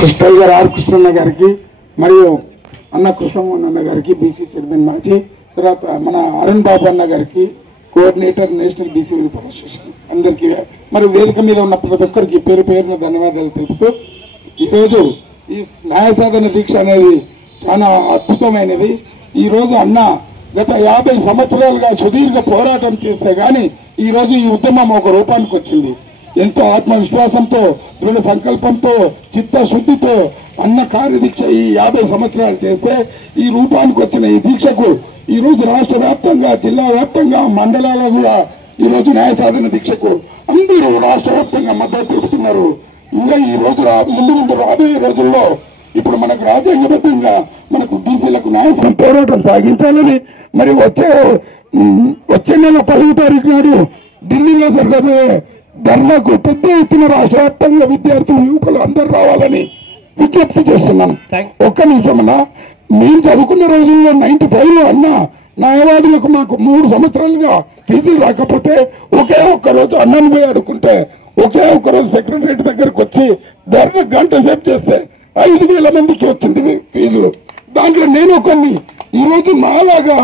కృష్ణయ్య గారు ఆర్ కృష్ణన్న గారికి మరియు అన్న కృష్ణమోహన్ అన్న గారికి బీసీ చైర్మన్ మాజీ తర్వాత మన అరుణ్ బాబు అన్న గారికి coordinator national BC welfare association అందరికీ మరి వేదిక మీద ఉన్న ప్రతి ఒక్కరికి పేరు పేరున ధన్యవాదాలు తెలుపుతూ ఈరోజు ఈ న్యాయ సాధన దీక్ష అనేది చాలా అద్భుతమైనది. ఈరోజు అన్న గత 50 సంవత్సరాలుగా సుదీర్ఘ పోరాటం చేస్తే గానీ ఈరోజు ఈ ఉద్యమం ఒక రూపానికి వచ్చింది. ఎంతో ఆత్మవిశ్వాసంతో దృఢ సంకల్పంతో చిత్తశుద్ధితో అన్న కార్యదీక్ష ఈ 50 సంవత్సరాలు చేస్తే ఈ రూపానికి వచ్చిన ఈ దీక్షకు ఈ రోజు రాష్ట్ర వ్యాప్తంగా జిల్లా వ్యాప్తంగా మండలాల కూడా ఈ రోజు న్యాయ సాధన దీక్షకు అందరూ రాష్ట్ర వ్యాప్తంగా మద్దతు తెలుపుతున్నారు. ఇంకా ఈ రోజు ముందు రాబోయే రోజుల్లో ఇప్పుడు మనకు రాజ్యాంగబద్ధంగా మనకు బీసీలకు న్యాయ పోరాటం సాగించాలని మరి వచ్చే నెల 10వ తారీఖు నాడు ఢిల్లీలో జరగబోయే ధర్నాకు పెద్ద ఎత్తున రాష్ట్ర వ్యాప్తంగా విద్యార్థులు యువకులు అందరూ రావాలని విజ్ఞప్తి చేస్తున్నాను. ఒక్క నిమిషమన్నా, మేము చదువుకున్న రోజుల్లో 95లో అన్న న్యాయవాదులకు మాకు 3 సంవత్సరాలుగా ఫీజులు రాకపోతే ఒకే ఒక్క రోజు అన్నను పోయి అడుక్కుంటే ఒకే ఒక్క రోజు సెక్రటరేట్ దగ్గరకు వచ్చి ధర్నా గంట సేపు చేస్తే 5,000 మందికి వచ్చింది ఫీజులు. దాంట్లో నేను కొన్ని ఈరోజు నాలాగా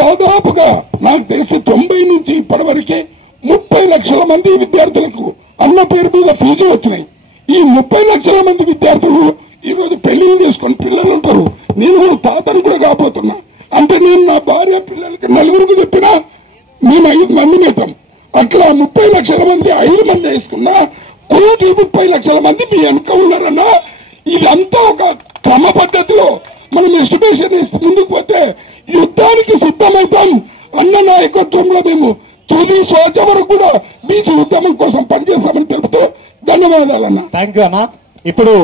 దాదాపుగా నాకు తెలిసి 90 నుంచి ఇప్పటి వరకే 30 లక్షల మంది విద్యార్థులకు అన్న పేరు మీద ఫీజులు వచ్చినాయి. ఈ 30 లక్షల మంది విద్యార్థులు ఈరోజు పెళ్లిళ్ళు చేసుకొని పిల్లలు ఉంటారు. నేను కూడా తాతను కూడా కాబోతున్నా. అంటే నేను నా భార్య పిల్లలకి 4 చెప్పినా మేము 5 మంది అవుతాం. అట్లా 30 లక్షల మంది 5 మంది వేసుకున్నా 1,30 లక్షల మంది మీ వెనుక ఉన్నారన్నా. ఇదంతా ఒక క్రమ పద్ధతిలో మనం ఎస్టిమేషన్ ఇస్తే ముందుకు పోతే యుద్ధానికి సిద్ధమవుతాం అన్న నాయకత్వంలో మేము తుది శ్వాస వరకు కూడా బీసీ ఉద్యమం కోసం పనిచేస్తామని తెలుపుతూ ధన్యవాదాలు అన్న. థ్యాంక్ యూ అన్న. ఇప్పుడు